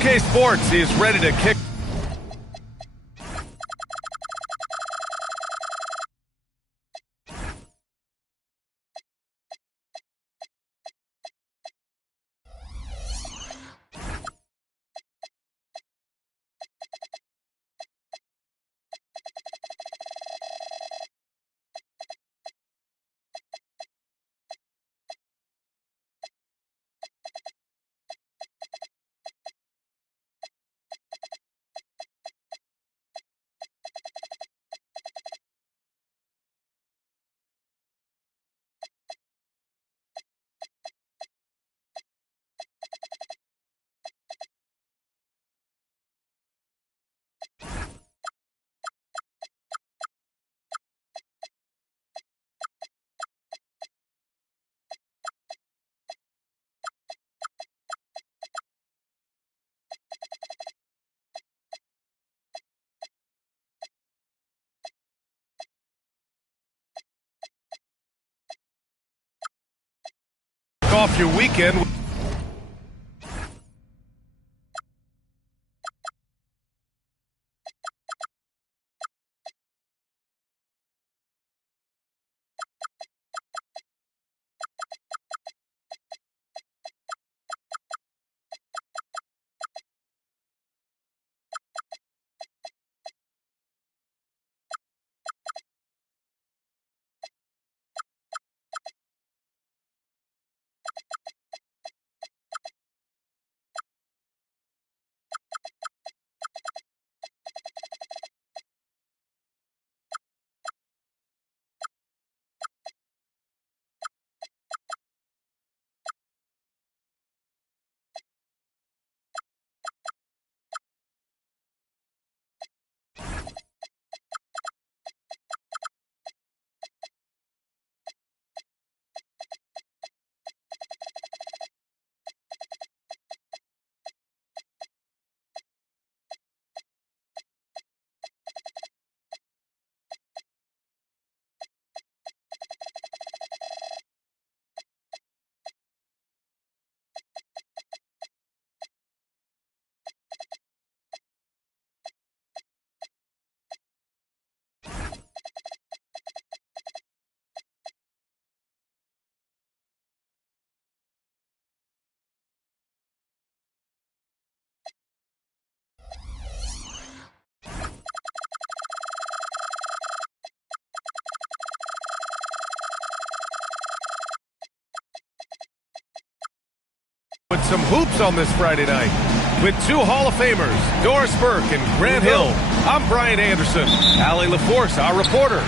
OK Sports is ready to kick. Off your weekend. With some hoops on this Friday night. With two Hall of Famers, Doris Burke and Grant Hill. I'm Brian Anderson. Allie LaForce, our reporter.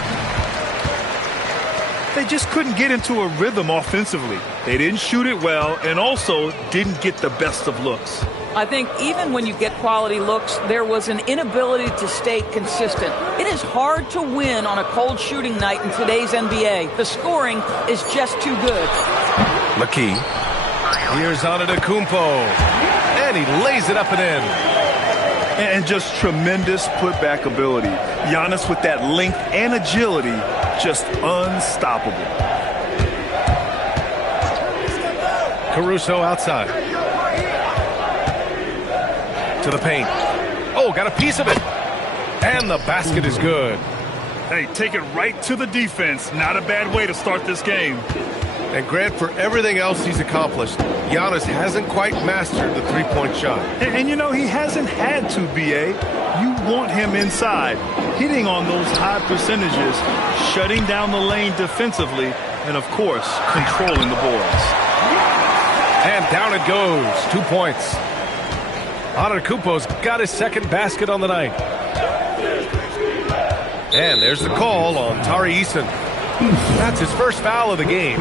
They just couldn't get into a rhythm offensively. They didn't shoot it well and also didn't get the best of looks. I think even when you get quality looks, there was an inability to stay consistent. It is hard to win on a cold shooting night in today's NBA. The scoring is just too good. McKee. Here's Antetokounmpo. And he lays it up and in. And just tremendous putback ability. Giannis with that length and agility, just unstoppable. Caruso outside. To the paint. Oh, got a piece of it. And the basket is good. Hey, take it right to the defense. Not a bad way to start this game. And Grant, for everything else he's accomplished, Giannis hasn't quite mastered the three-point shot. And you know, he hasn't had to, B.A. You want him inside, hitting on those high percentages, shutting down the lane defensively, and, of course, controlling the boards. And down it goes. 2 points. Antetokounmpo's got his second basket on the night. And there's the call on Tari Eason. That's his first foul of the game.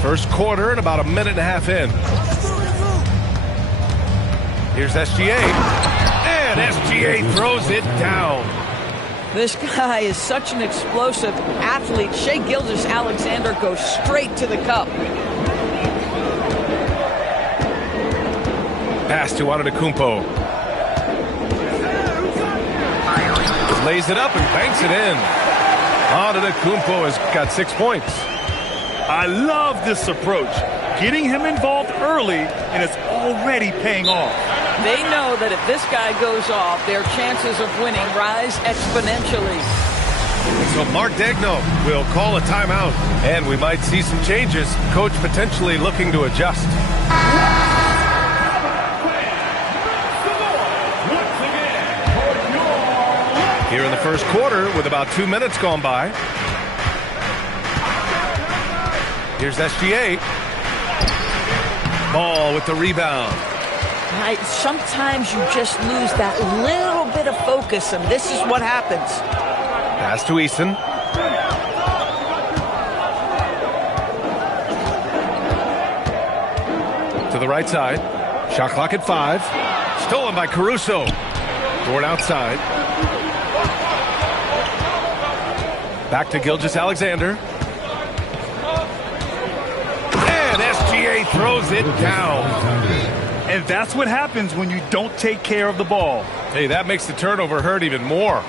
First quarter and about a minute and a half in. Here's SGA. And SGA throws it down. This guy is such an explosive athlete. Shai Gilgeous-Alexander goes straight to the cup. Pass to Antetokounmpo. Lays it up and banks it in. Antetokounmpo has got 6 points. I love this approach. getting him involved early, and it's already paying off. They know that if this guy goes off, their chances of winning rise exponentially. So Mark Daigneault will call a timeout, and we might see some changes. Coach potentially looking to adjust. Here in the first quarter with about 2 minutes gone by. Here's SGA. Ball with the rebound. Right, sometimes you just lose that little bit of focus, and this is what happens. Pass to Eason. To the right side. Shot clock at 5. Stolen by Caruso. Toward outside. Back to Gilgeous-Alexander. And SGA throws it down. And that's what happens when you don't take care of the ball. Hey, that makes the turnover hurt even more.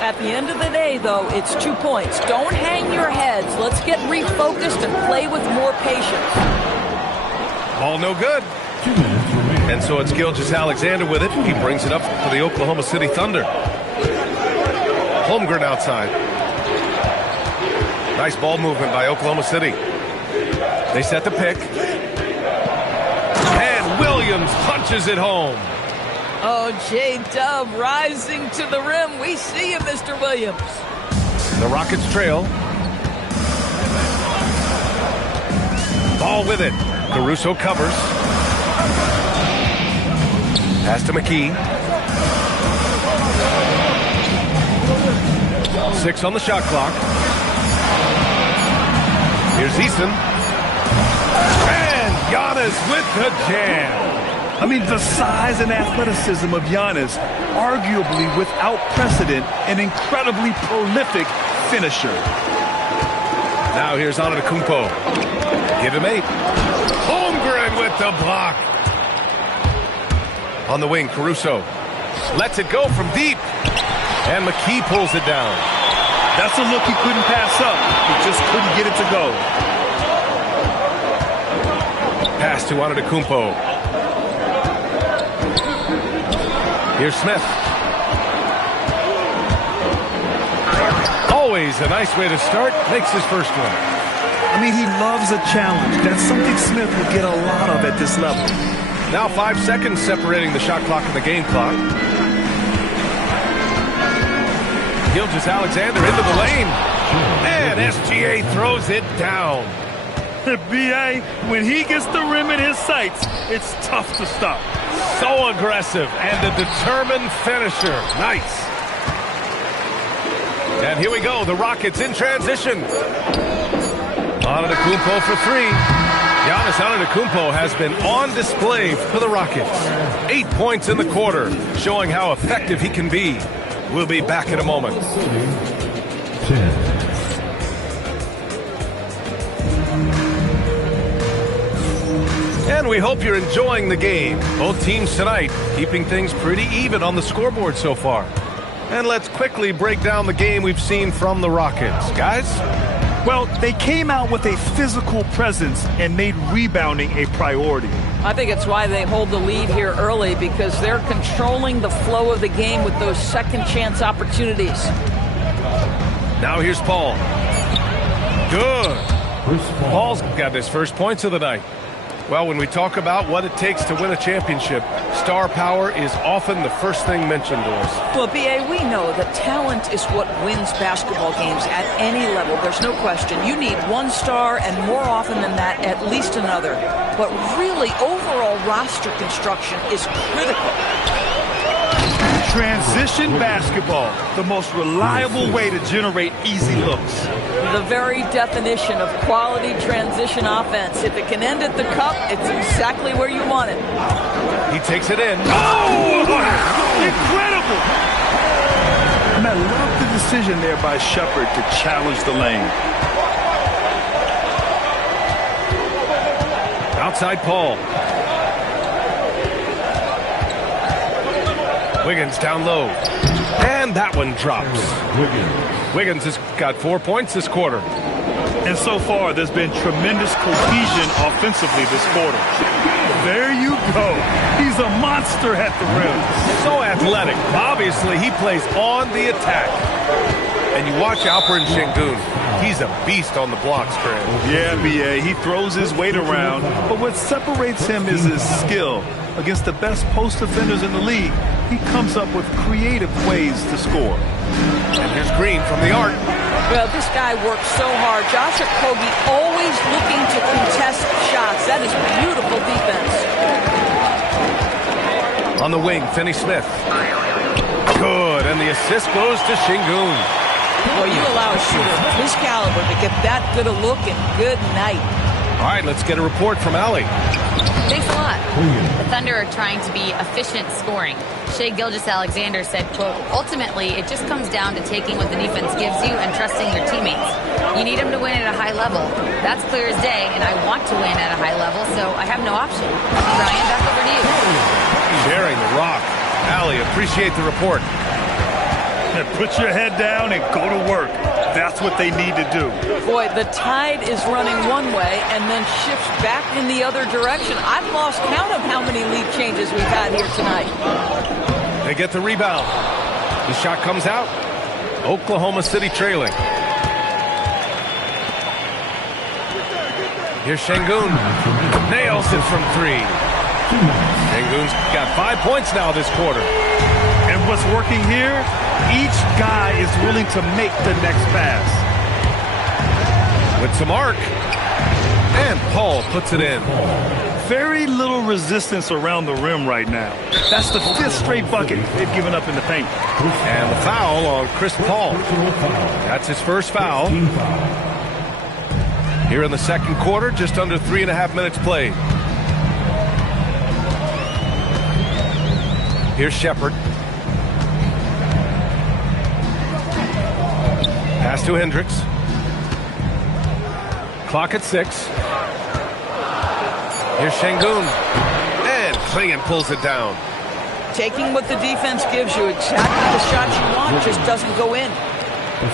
At the end of the day, though, it's 2 points. Don't hang your heads. Let's get refocused and play with more patience. Ball no good. And so it's Gilgeous-Alexander with it. He brings it up for the Oklahoma City Thunder. Holmgren outside. Nice ball movement by Oklahoma City. They set the pick. And Williams punches it home. Oh, J-Dub rising to the rim. We see you, Mr. Williams. The Rockets trail. Ball with it. Caruso covers. Pass to McKee. 6 on the shot clock. Here's Eason. And Giannis with the jam. I mean, the size and athleticism of Giannis, arguably without precedent, an incredibly prolific finisher. Now here's Antetokounmpo. Give him 8. Holmgren with the block. On the wing, Caruso lets it go from deep. And McKee pulls it down. That's a look he couldn't pass up. He just couldn't get it to go. Pass to Antetokounmpo. Here's Smith. Always a nice way to start. Makes his first one. I mean, he loves a challenge. That's something Smith will get a lot of at this level. Now 5 seconds separating the shot clock and the game clock. Gilgeous-Alexander into the lane. And SGA throws it down. B.A., when he gets the rim in his sights, it's tough to stop. So aggressive and a determined finisher. Nice. And here we go. The Rockets in transition. Antetokounmpo for 3. Giannis Antetokounmpo has been on display for the Rockets. 8 points in the quarter, showing how effective he can be. We'll be back in a moment. 10. And we hope you're enjoying the game. Both teams tonight keeping things pretty even on the scoreboard so far. And let's quickly break down the game we've seen from the Rockets. Guys? Well, they came out with a physical presence and made rebounding a priority. I think it's why they hold the lead here early, because they're controlling the flow of the game with those second chance opportunities. Now here's Paul. Good. Paul's got his first points of the night. Well, when we talk about what it takes to win a championship, star power is often the first thing mentioned to us. Well, B.A., we know that talent is what wins basketball games at any level. There's no question. You need one star, and more often than that, at least another. But really, overall roster construction is critical. Transition basketball, the most reliable way to generate easy looks. The very definition of quality transition offense. If it can end at the cup, it's exactly where you want it. He takes it in. Oh! Incredible! And I love the decision there by Shepard to challenge the lane. Outside Paul. Wiggins down low. And that one drops. Wiggins has got 4 points this quarter. And so far, there's been tremendous cohesion offensively this quarter. There you go. He's a monster at the rim. So athletic. Obviously, he plays on the attack. And you watch Alperen Sengun. He's a beast on the blocks, Grant. Yeah, B.A. He throws his weight around, but what separates him is his skill. Against the best post defenders in the league, he comes up with creative ways to score. And here's Green from the arc. Well, this guy works so hard. Josh Okogie always looking to contest shots. That is beautiful defense. On the wing, Finney-Smith. Good, and the assist goes to Sengun. Well, you allow a shooter of his caliber to get that good a look and good night. All right, let's get a report from Allie. Thanks a lot. The Thunder are trying to be efficient scoring. Shai Gilgeous-Alexander said, quote, ultimately, it just comes down to taking what the defense gives you and trusting your teammates. You need them to win at a high level. That's clear as day, and I want to win at a high level, so I have no option. Brian, back over to you. Sharing the rock. Allie, appreciate the report. And put your head down and go to work. That's what they need to do. Boy, the tide is running one way and then shifts back in the other direction. I've lost count of how many lead changes we've had here tonight. They get the rebound. The shot comes out. Oklahoma City trailing. Here's Sengun. Nails it from three. Sengun's got 5 points now this quarter. And what's working here? Each guy is willing to make the next pass. With some arc. And Paul puts it in. Very little resistance around the rim right now. That's the 5th straight bucket they've given up in the paint. And the foul on Chris Paul. That's his first foul. Here in the second quarter, just under 3.5 minutes played. Here's Shepherd. Pass to Hendricks. Clock at 6. Here's Sengun. And Clingan pulls it down. Taking what the defense gives you, exactly the shot you want, just doesn't go in.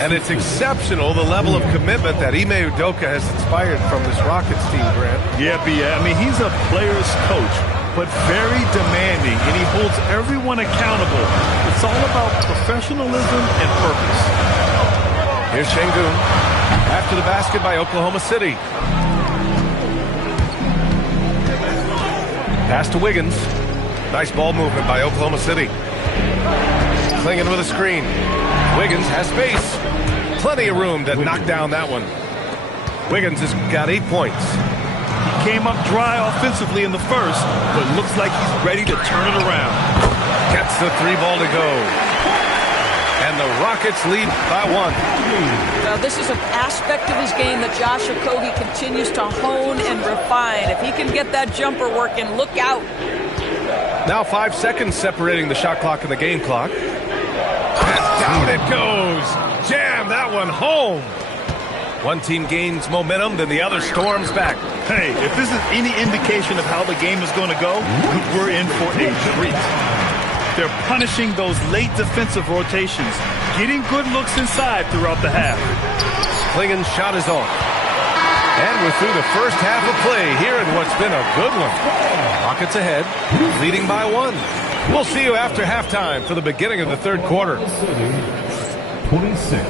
And it's exceptional, the level of commitment that Ime Udoka has inspired from this Rockets team, Grant. Yeah, I mean, he's a player's coach, but very demanding, and he holds everyone accountable. It's all about professionalism and purpose. Here's Sengun. After the basket by Oklahoma City. Pass to Wiggins. Nice ball movement by Oklahoma City. Clingan with a screen. Wiggins has space. Plenty of room to knock down that one. Wiggins has got 8 points. He came up dry offensively in the first, but looks like he's ready to turn it around. Gets the 3 ball to go. And the Rockets lead by 1. Now, this is an aspect of his game that Josh Okogie continues to hone and refine. If he can get that jumper working, look out. Now 5 seconds separating the shot clock and the game clock. And down it goes. Jam that one home. One team gains momentum, then the other storms back. Hey, if this is any indication of how the game is going to go, we're in for a treat. They're punishing those late defensive rotations, getting good looks inside throughout the half. Clingan's shot is off. And we're through the first half of play here in what's been a good one. Rockets ahead, leading by 1. We'll see you after halftime for the beginning of the third quarter. 26.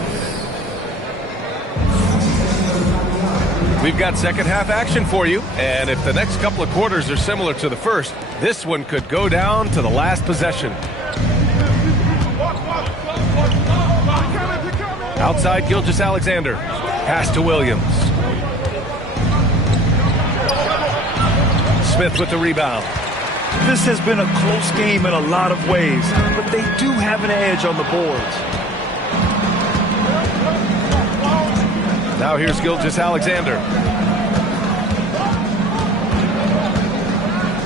We've got second half action for you, and if the next couple of quarters are similar to the first, this one could go down to the last possession. Outside Gilgeous-Alexander. Pass to Williams. Smith with the rebound. This has been a close game in a lot of ways, but they do have an edge on the boards. Now here's Gilgeous-Alexander.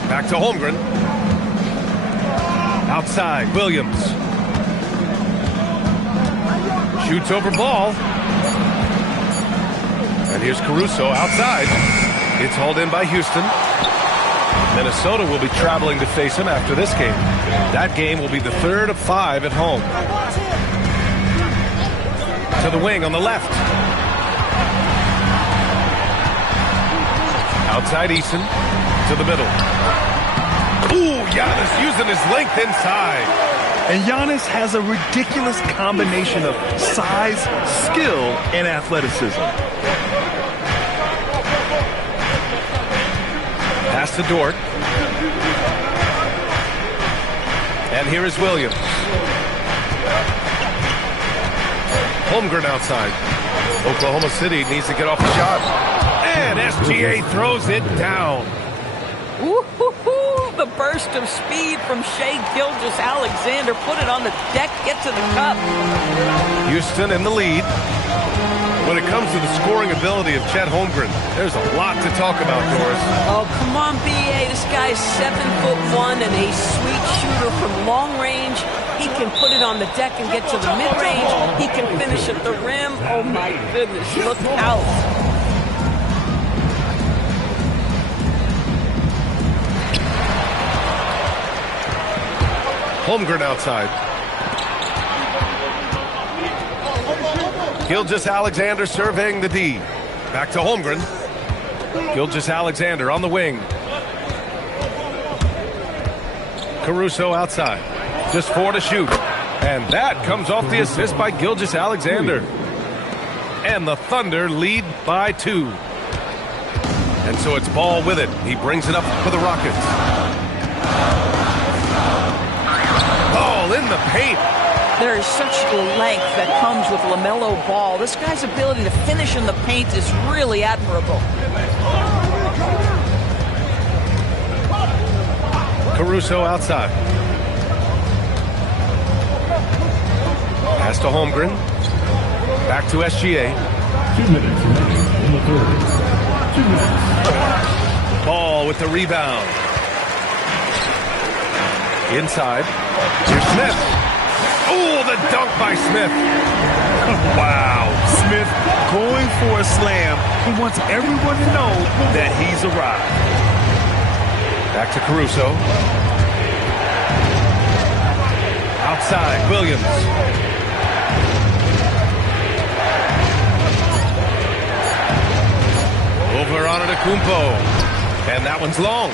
Back to Holmgren. Outside, Williams. Shoots over ball. And here's Caruso outside. It's hauled in by Houston. Minnesota will be traveling to face him after this game. That game will be the third of 5 at home. To the wing on the left. Outside Eason to the middle. Ooh, Giannis using his length inside. And Giannis has a ridiculous combination of size, skill, and athleticism. Pass to Dort. And here is Williams. Holmgren outside. Oklahoma City needs to get off the shot. And SGA throws it down. Woo-hoo-hoo! The burst of speed from Shai Gilgeous-Alexander. Put it on the deck, get to the cup. Houston in the lead. When it comes to the scoring ability of Chet Holmgren, there's a lot to talk about, Doris. Oh, come on, B.A. This guy's 7'1" and a sweet shooter from long range. He can put it on the deck and get to the mid-range. He can finish at the rim. Oh, my goodness, look out. Holmgren outside. Gilgeous-Alexander surveying the D. Back to Holmgren. Gilgeous-Alexander on the wing. Caruso outside. Just 4 to shoot. And that comes off the assist by Gilgeous-Alexander. And the Thunder lead by 2. And so it's Ball with it. He brings it up for the Rockets. Ball in the paint. There is such length that comes with LaMelo Ball. This guy's ability to finish in the paint is really admirable. Caruso outside. Pass to Holmgren. Back to SGA. 2 minutes remaining in the third. 2 minutes. Ball with the rebound. Inside. Here's Smith. Oh, the dunk by Smith. Wow. Smith going for a slam. He wants everyone to know that he's arrived. Back to Caruso. Outside, Williams. Over Antetokounmpo. And that one's long.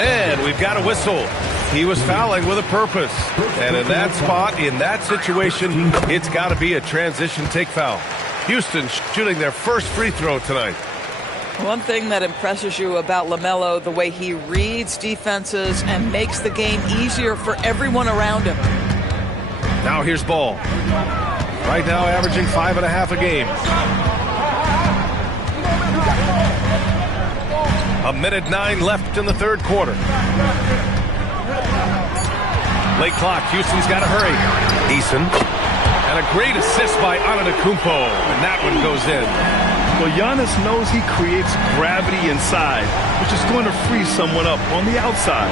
And we've got a whistle. He was fouling with a purpose. And in that spot, in that situation, it's got to be a transition take foul. Houston shooting their first free throw tonight. One thing that impresses you about LaMelo, the way he reads defenses and makes the game easier for everyone around him. Now here's Ball. Right now averaging 5.5 a game. 1:09 left in the third quarter. Late clock. Houston's got to hurry. Eason. And a great assist by Antetokounmpo. And that one goes in. Well, Giannis knows he creates gravity inside, which is going to free someone up on the outside.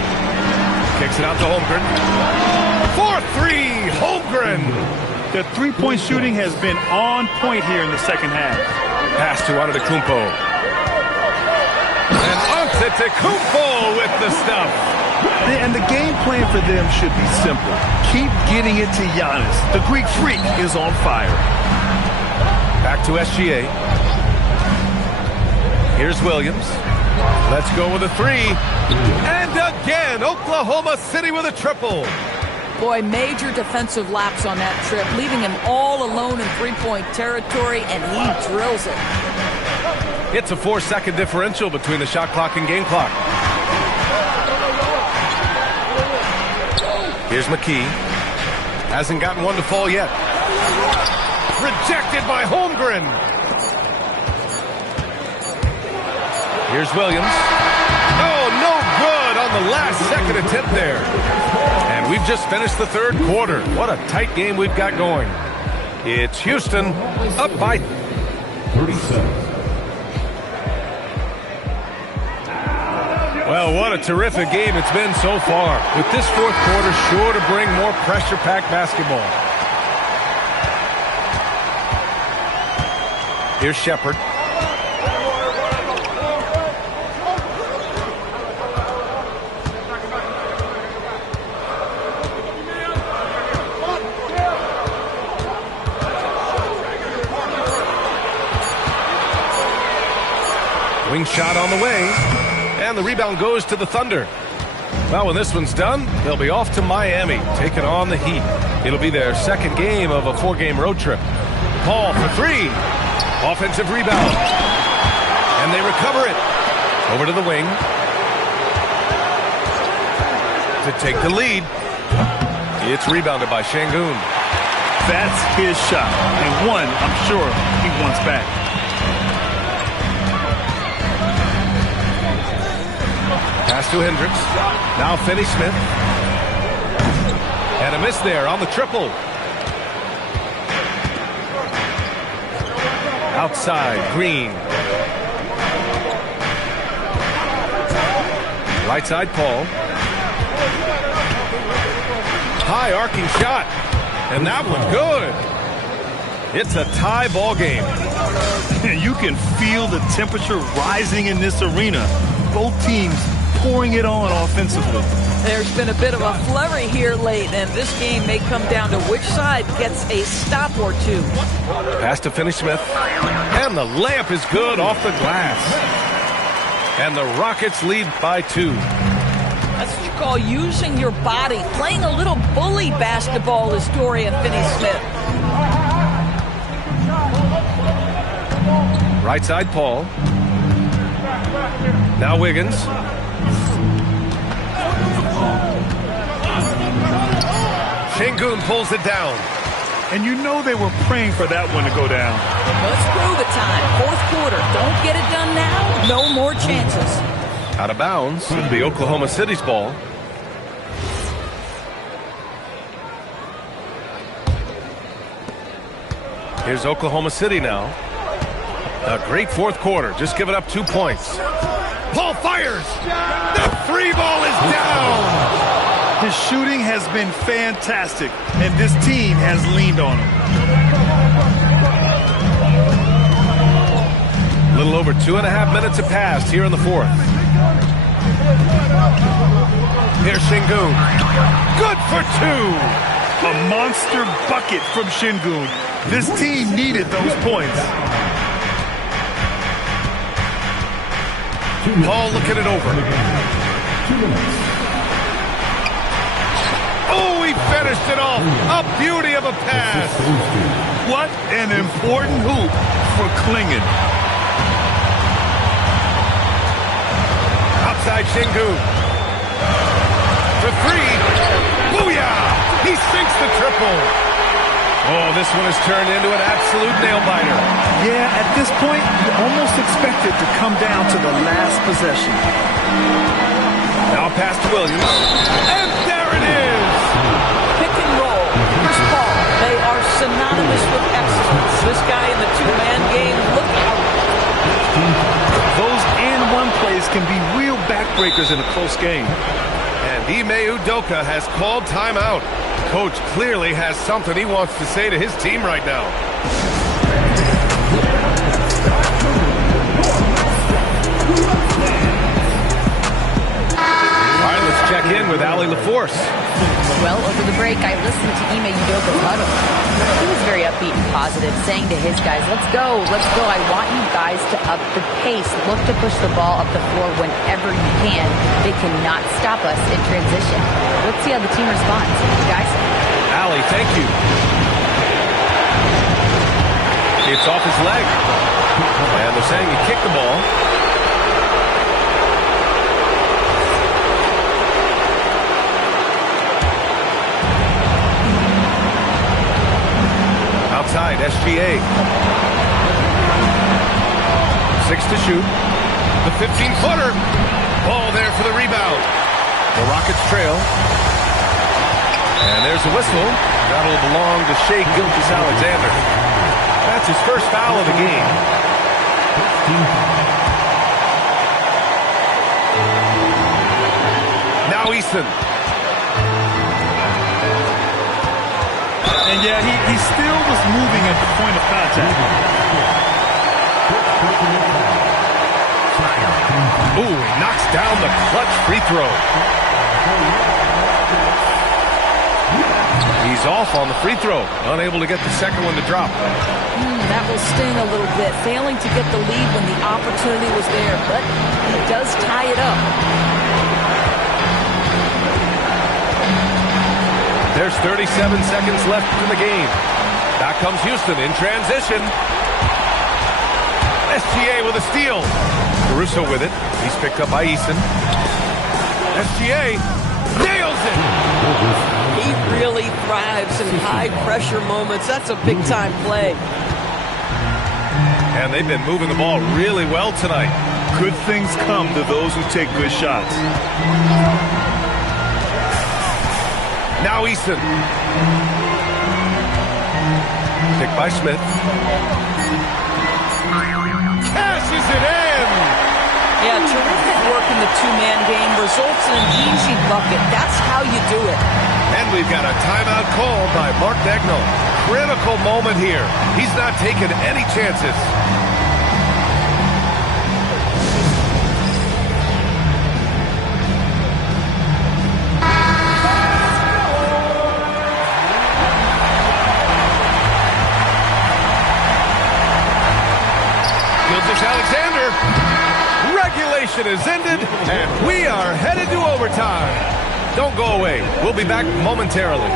Kicks it out to Holmgren. 4-3, Holmgren. The three-point shooting has been on point here in the second half. Pass to Antetokounmpo. And Antetokounmpo with the stuff. And the game plan for them should be simple. Keep getting it to Giannis. The Greek freak is on fire. Back to SGA. Here's Williams. Let's go with a 3. And again, Oklahoma City with a triple. Boy, major defensive lapse on that trip, leaving him all alone in three-point territory, and he drills it. It's a 4-second differential between the shot clock and game clock. Here's McKee. Hasn't gotten one to fall yet. Rejected by Holmgren. Here's Williams. Oh, no good on the last second attempt there. And we've just finished the third quarter. What a tight game we've got going. It's Houston up by 37. Well, what a terrific game it's been so far. With this fourth quarter sure to bring more pressure-packed basketball. Here's Shepard. Wing shot on the way. And the rebound goes to the Thunder. Well, when this one's done, they'll be off to Miami, taking on the Heat. It'll be their second game of a 4-game road trip. Paul for 3. Offensive rebound. And they recover it. Over to the wing. To take the lead. It's rebounded by Şengün. That's his shot. And one, I'm sure, he wants back. Pass to Hendricks. Now Finney-Smith. And a miss there on the triple. Outside, Green. Right side, Paul. High arcing shot. And that one good. It's a tie ball game. You can feel the temperature rising in this arena. Both teams pouring it on offensively. There's been a bit of a flurry here late, and this game may come down to which side gets a stop or two. Pass to Finney-Smith. And the layup is good off the glass. And the Rockets lead by 2. That's what you call using your body. Playing a little bully basketball is Dorian Finney-Smith. Right side, Paul. Now Wiggins. Şengün pulls it down. And you know they were praying for that one to go down. Let's through the time. Fourth quarter. Don't get it done now. No more chances. Out of bounds. It'll be Oklahoma City's ball. Here's Oklahoma City now. A great fourth quarter. Just giving up 2 points. Paul fires. The 3 ball is down. His shooting has been fantastic, and this team has leaned on him. A little over 2.5 minutes have passed here in the fourth. Here's Şengün. Good for 2. A monster bucket from Şengün. This team needed those points. Paul looking it over. 2 minutes. Oh, he finished it off. A beauty of a pass. What an important hoop for Clingan. Outside Şengün. For 3. Booyah! He sinks the triple. Oh, this one has turned into an absolute nail-biter. Yeah, at this point, you almost expect it to come down to the last possession. Now pass to Williams. And there it is! Pick and roll. Chris Paul. They are synonymous with excellence. This guy in the 2-man game, look out. Those and-one plays can be real backbreakers in a close game. And Ime Udoka has called timeout. Coach clearly has something he wants to say to his team right now. All right, let's check in with Allie LaForce. Well, over the break, I listened to Ime Udoka's huddle. He was very upbeat and positive, saying to his guys, let's go. I want you guys to up the pace. Look to push the ball up the floor whenever you can. They cannot stop us in transition. Let's see how the team responds. Guys? Allie, thank you. It's off his leg. And they're saying he kicked the ball. Outside, SGA. 6 to shoot. The 15-footer. Ball there for the rebound. The Rockets trail. And there's a whistle. That'll belong to Shai Gilgeous-Alexander. That's his first foul of the game. Now Easton. And yeah, he still was moving at the point of contact. Ooh, he knocks down the clutch free throw. He's off on the free throw. Unable to get the second one to drop. That will sting a little bit. Failing to get the lead when the opportunity was was there, but he does tie it up. There's 37 seconds left in the game. Back comes Houston in transition. SGA with a steal. Caruso with it. He's picked up by Easton. SGA nails it. He really thrives in high-pressure moments. That's a big-time play. And they've been moving the ball really well tonight. Good things come to those who take good shots. Now Easton. Picked by Smith. Cashes it in. Yeah, terrific work in the two-man game. Results in an easy bucket. That's how you do it. And we've got a timeout call by Mark Daigneault. Critical moment here. He's not taking any chances. Gilgeous-Alexander. Regulation is ended, and we are headed to overtime. Don't go away. We'll be back momentarily.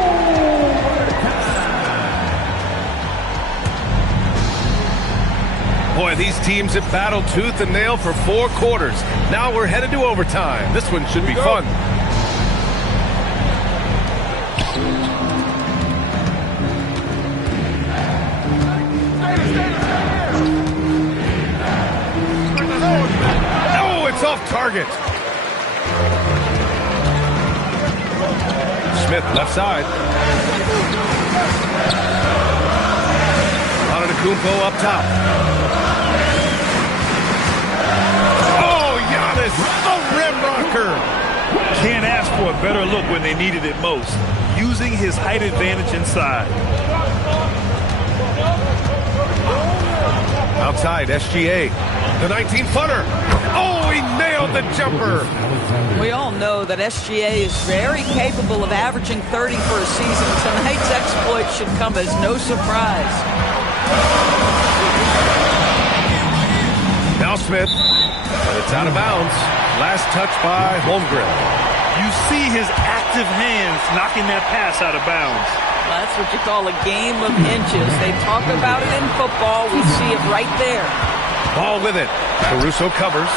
Boy, these teams have battled tooth and nail for 4 quarters. Now we're headed to overtime. This one should be fun. Oh, it's off target. Smith left side. Antetokounmpo up top. Oh, Giannis, a rim rocker. Can't ask for a better look when they needed it most. Using his height advantage inside. Outside, SGA. The 19-footer. Oh, he nailed the jumper. We all know that SGA is very capable of averaging 30 for a season. Tonight's exploit should come as no surprise. Now Smith, but it's out of bounds. Last touch by Holmgren. You see his active hands knocking that pass out of bounds. That's what you call a game of inches. They talk about it in football. We see it right there. Ball with it. Caruso covers.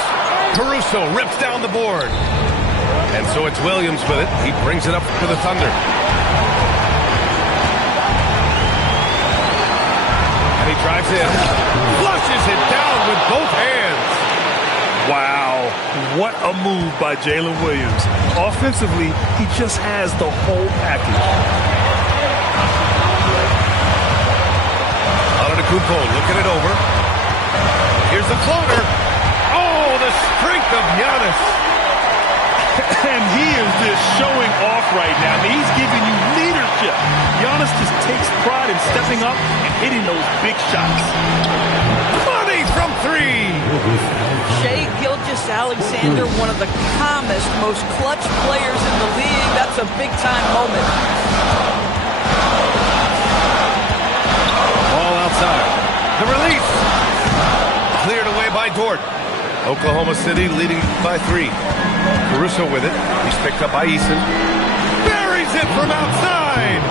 Caruso rips down the board. And so it's Williams with it. He brings it up for the Thunder. And he drives in. Flushes it down with both hands. Wow, what a move by Jalen Williams. Offensively, he just has the whole package. Antetokounmpo looking it over. Here's the floater. Oh, the strength of Giannis. And he is just showing off right now. I mean, he's giving you leadership. Giannis just takes pride in stepping up and hitting those big shots. Money from 3. Shai Gilgeous-Alexander, one of the calmest, most clutch players in the league. That's a big-time moment. Ball outside. The release. Cleared away by Dort. Oklahoma City leading by 3. Caruso with it. He's picked up by Easton. Buries it from outside.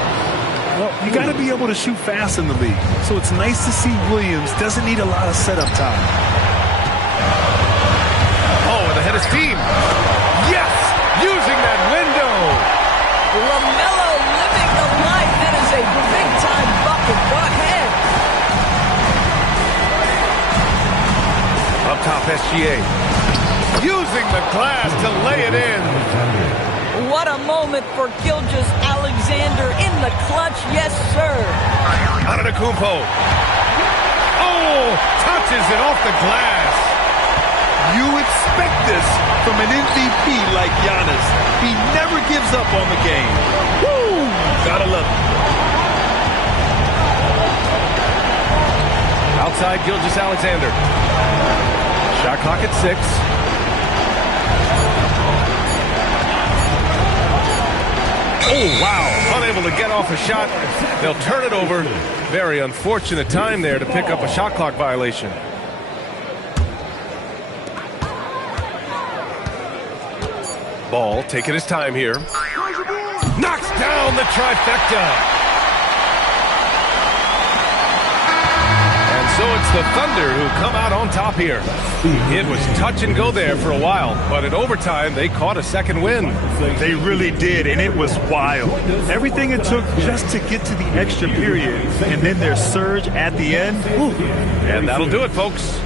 Well, you got to be able to shoot fast in the league. So it's nice to see Williams doesn't need a lot of setup time. Oh, and the head of steam. Yes! Using that window. LaMelo living the life. That is a big-time bucket. Go ahead. Up top, SGA. Using the glass to lay it in. What a moment for Gilgeous-Alexander in the clutch. Yes, sir. Antetokounmpo. Oh, touches it off the glass. You expect this from an MVP like Giannis. He never gives up on the game. Woo! Gotta love it. Outside, Gilgeous-Alexander. Shot clock at 6. Oh, wow. Unable to get off a shot. They'll turn it over. Very unfortunate time there to pick up a shot clock violation. Ball taking his time here. Knocks down the trifecta. And so it's the Thunder who come out on top here. It was touch and go there for a while, but in overtime, they caught a second win. They really did, and it was wild. Everything it took just to get to the extra period, and then their surge at the end. Whew. And that'll do it, folks.